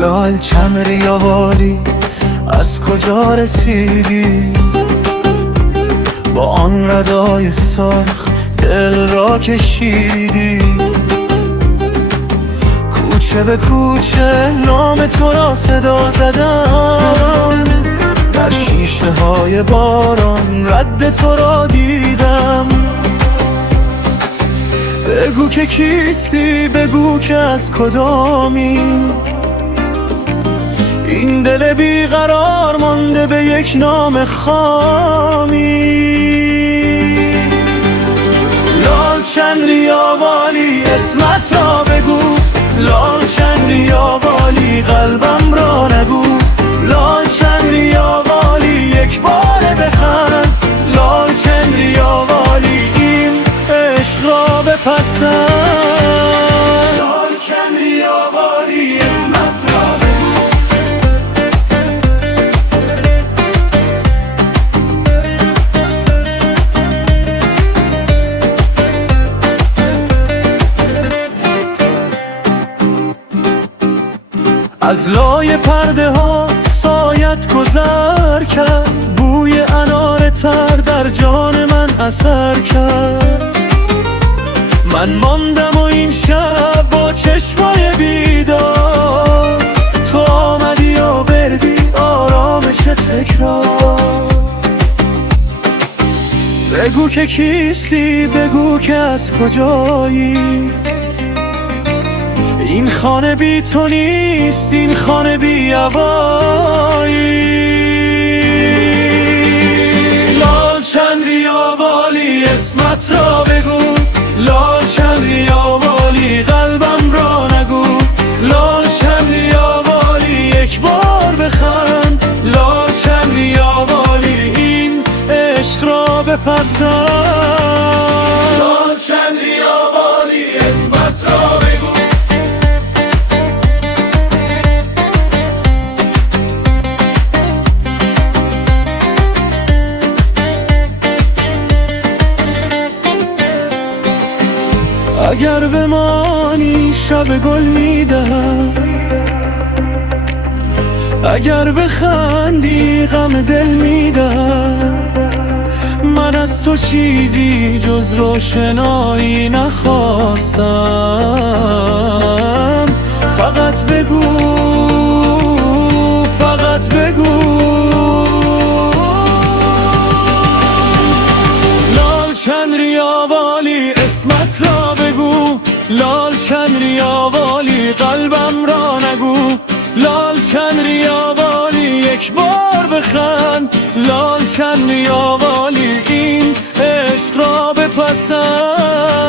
لال چمری آوالی از کجا رسیدی؟ با آن ردای سرخ دل را کشیدی. کوچه به کوچه نام تو را صدا زدم، در شیشه های باران رد تو را دیدم. بگو که کیستی، بگو که از کدامی، این دل بیقرار مانده به یک نام خامی. لال چنری آوالی اسمت را بگو، لال چنری آوالی قلبم را نگو. لال چنری آوالی یک بار بخند، لال چنری آوالی این عشق را بپسند. لال چنری آوالی اسمت را بگو. از لای پرده ها سایت گذر کرد، بوی انار تر در جان من اثر کرد. من ماندم و این شب با چشمای بیدار، تو آمدی و بردی آرامش تکرار. بگو که کیستی، بگو که از کجایی، این خانه بی تو نیست، این خانه بی هوایی. لال چنری آوالی اسمت را بگو، لال چنری آوالی قلبم را نگو. لال چنری آوالی یک بار بخند، لال چنری آوالی این عشق را بپسند. لال چنری آوالی اسمت را بگو. اگر بمانی شب گل میدهم، اگر بخندی غم دل میدهم. من از تو چیزی جز روشنایی نخواستم. فقط بگو، فقط بگو. لال چنری آوالی اسمت را بگو، لال چنری آوالی قلبم را نگو. لال چنری آوالی یک بار بخند، لال چنری آوالی این عشق را بپسند.